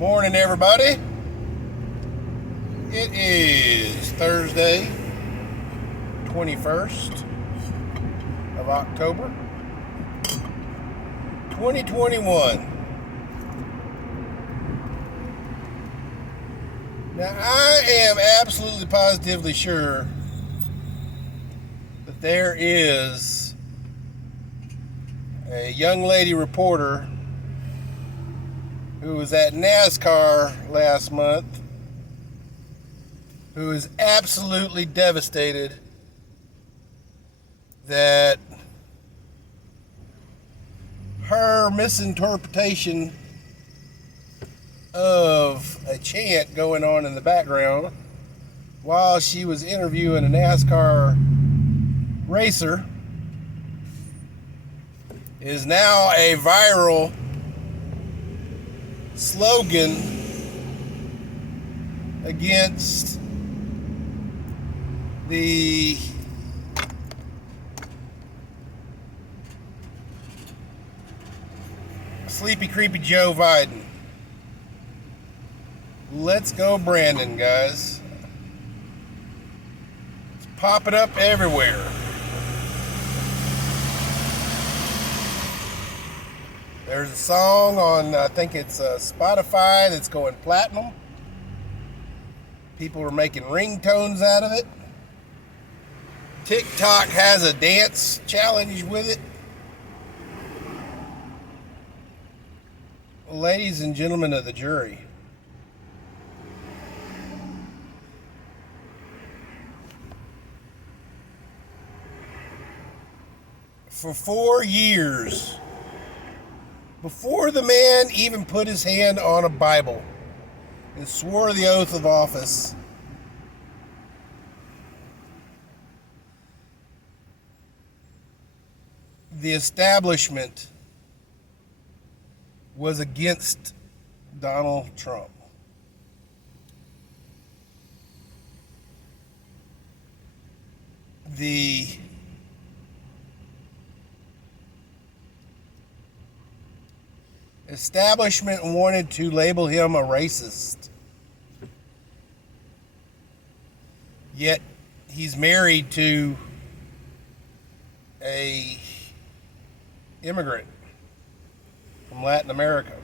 Morning, everybody. It is Thursday, 21st of October, 2021. Now, I am absolutely positively sure that there is a young lady reporter who was at NASCAR last month who is absolutely devastated that her misinterpretation of a chant going on in the background while she was interviewing a NASCAR racer is now a viral slogan against the Sleepy Creepy Joe Biden. Let's go Brandon, guys. It's popping up everywhere. There's a song on, I think it's Spotify, that's going platinum. People are making ringtones out of it. TikTok has a dance challenge with it. Ladies and gentlemen of the jury, for 4 years, before the man even put his hand on a Bible and swore the oath of office, the establishment was against Donald Trump. The establishment wanted to label him a racist. Yet he's married to a immigrant from Latin America.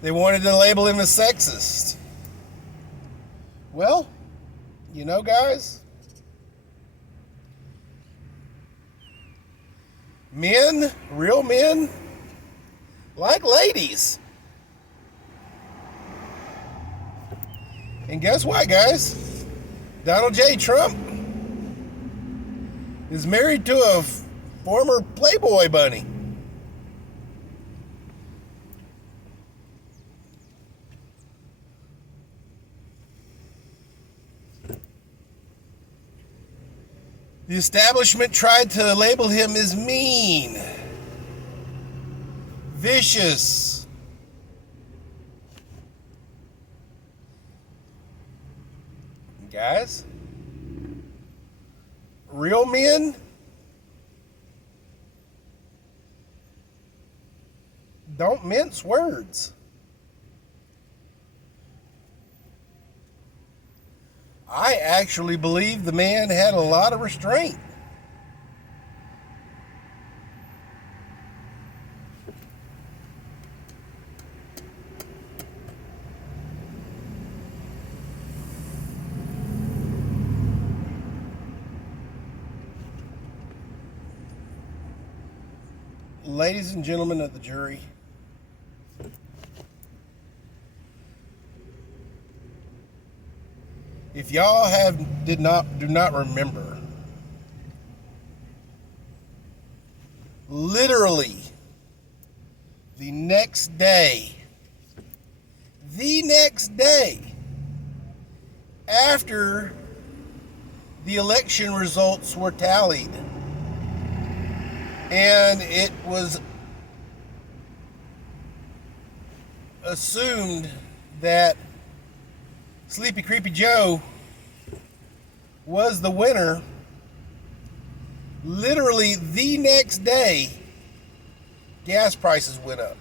They wanted to label him as sexist. Well, you know, guys, men, real men, like ladies. And guess what, guys? Donald J. Trump is married to a former Playboy bunny. The establishment tried to label him as mean, vicious, guys. Real men don't mince words. I actually believe the man had a lot of restraint. Ladies and gentlemen of the jury, if y'all do not remember, literally the next day after the election results were tallied, and it was assumed that Sleepy Creepy Joe was the winner, Literally the next day, gas prices went up.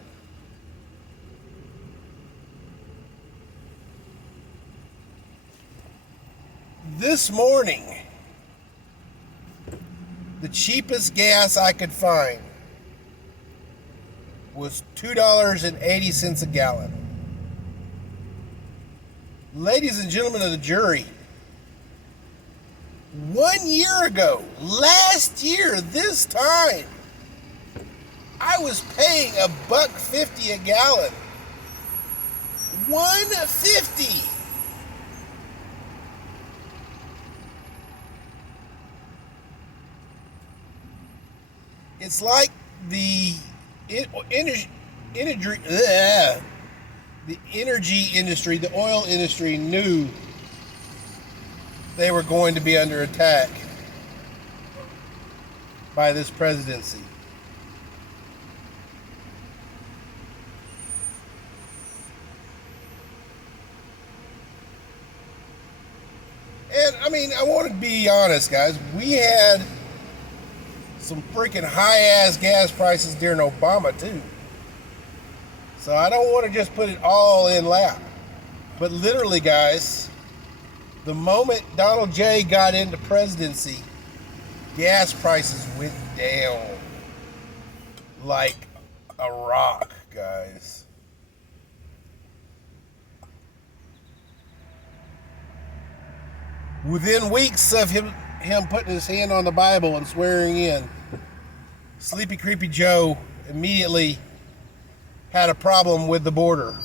This morning, the cheapest gas I could find was $2.80 a gallon. Ladies and gentlemen of the jury, 1 year ago, last year, this time, I was paying $1.50 a gallon. $1.50. It's like the energy industry, the oil industry knew they were going to be under attack by this presidency. And I mean, I want to be honest, guys. We had some freaking high-ass gas prices during Obama, too. So I don't want to just put it all in lap. But literally, guys, the moment Donald J. got into presidency, gas prices went down like a rock, guys. Within weeks of him putting his hand on the Bible and swearing in, Sleepy Creepy Joe immediately had a problem with the border.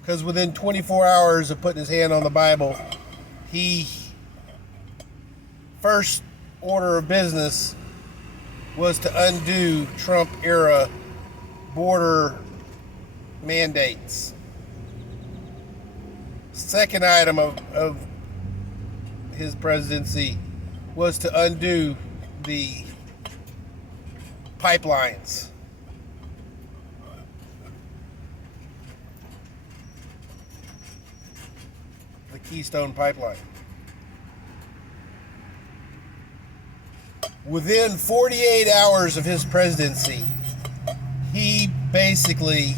Because within 24 hours of putting his hand on the Bible, he first order of business was to undo Trump-era border mandates. Second item of his presidency was to undo the pipelines. The Keystone Pipeline. Within 48 hours of his presidency, he basically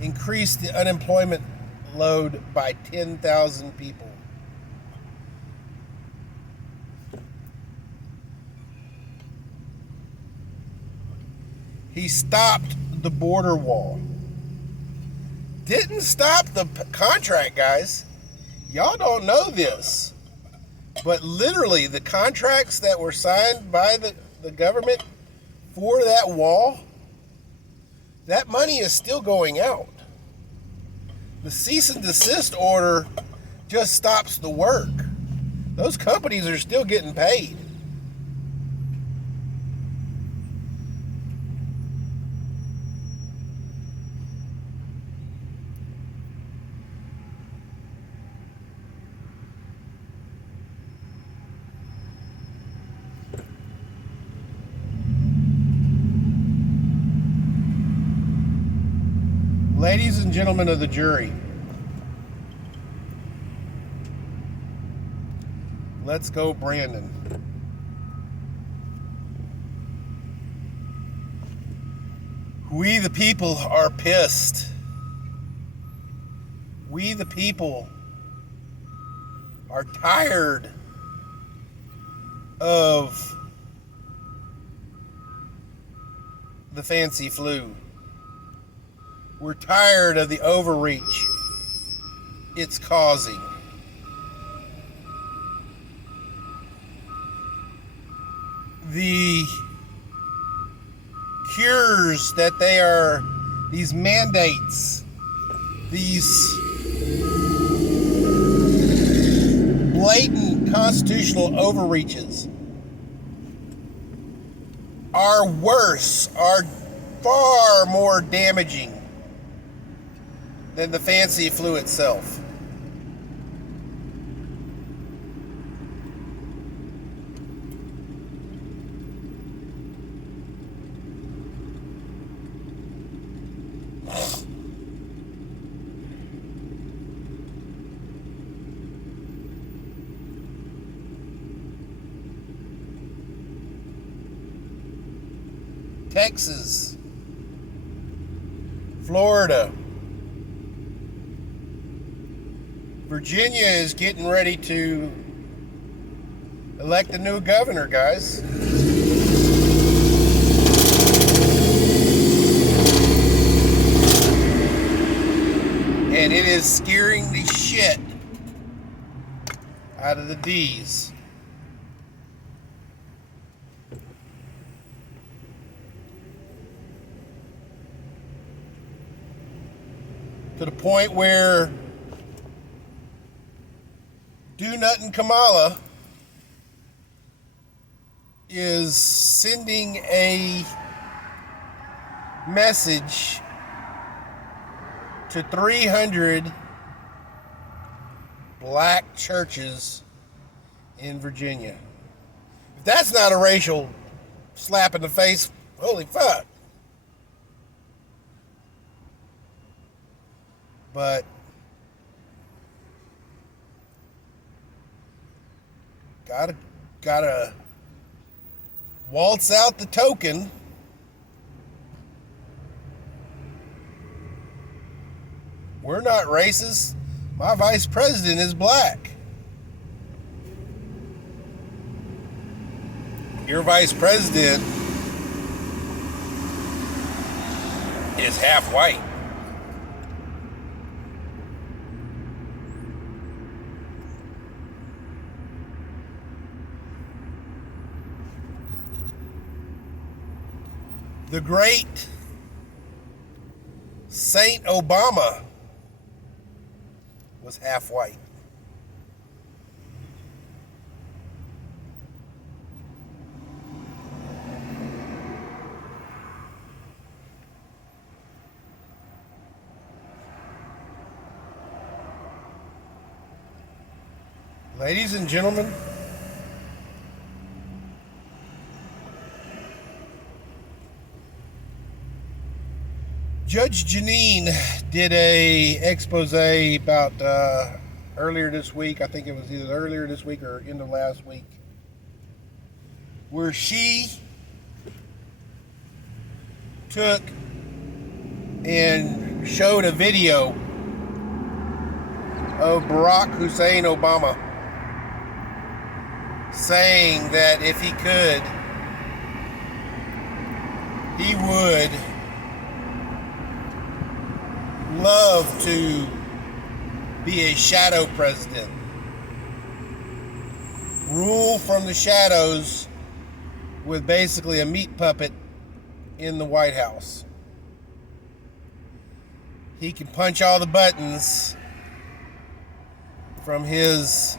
increased the unemployment load by 10,000 people. He stopped the border wall. Didn't stop the contract, guys. Y'all don't know this. But literally, the contracts that were signed by the government for that wall, that money is still going out. The cease and desist order just stops the work. Those companies are still getting paid. Ladies and gentlemen of the jury, let's go, Brandon. We the people are pissed. We the people are tired of the fancy flu. We're tired of the overreach it's causing. The cures that they are, these mandates, these blatant constitutional overreaches are worse, are far more damaging than the fancy flu itself. Texas, Florida. Virginia is getting ready to elect a new governor, guys. And it is scaring the shit out of the D's. To the point where Do Nothing Kamala is sending a message to 300 black churches in Virginia. If that's not a racial slap in the face, holy fuck. But gotta waltz out the token. We're not racist. My vice president is black. Your vice president is half white. The great Saint Obama was half white. Ladies and gentlemen, Judge Jeanine did a expose about earlier this week. I think it was either earlier this week or end of last week, where she took and showed a video of Barack Hussein Obama saying that if he could, he would love to be a shadow president, rule from the shadows with basically a meat puppet in the White House. He can punch all the buttons from his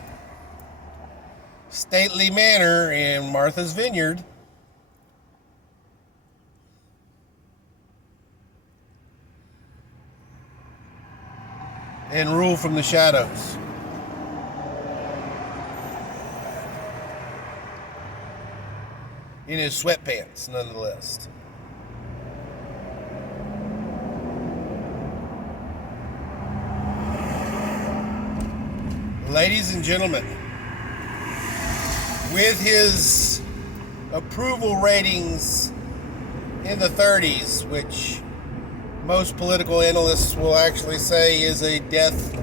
stately manor in Martha's Vineyard, and rule from the shadows. In his sweatpants, nonetheless. Ladies and gentlemen, with his approval ratings in the 30s, which most political analysts will actually say is a death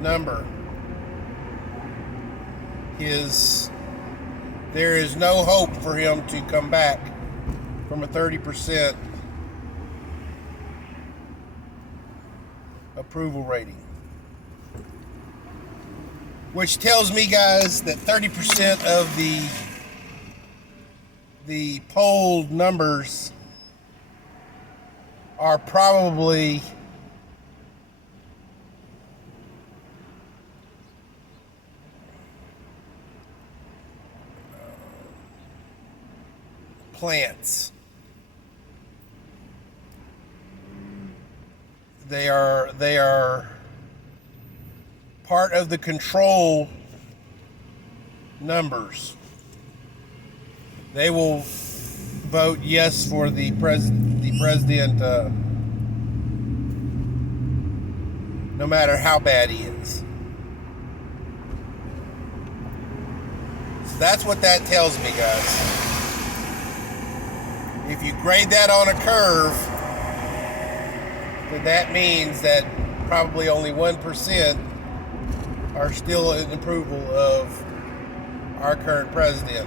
number, there is no hope for him to come back from a 30% approval rating. Which tells me, guys, that 30% of the polled numbers are probably plants. They are part of the control numbers. They will vote yes for the president no matter how bad he is. So that's what that tells me, guys. If you grade that on a curve, then that means that probably only 1% are still in approval of our current president.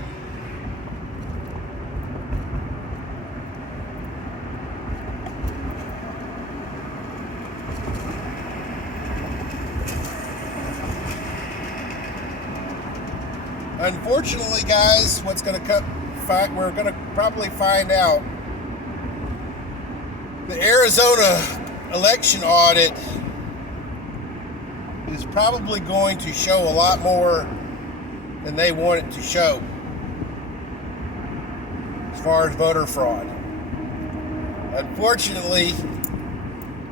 Unfortunately, guys, what's going to come? We're going to probably find out. The Arizona election audit is probably going to show a lot more than they want it to show as far as voter fraud. Unfortunately,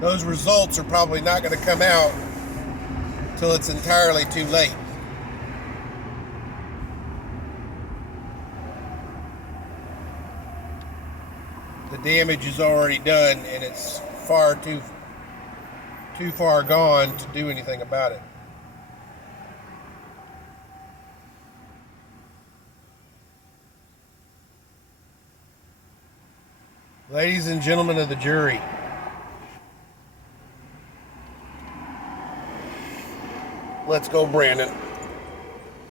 those results are probably not going to come out until it's entirely too late. The damage is already done, and it's far too far gone to do anything about it. Ladies and gentlemen of the jury, let's go, Brandon.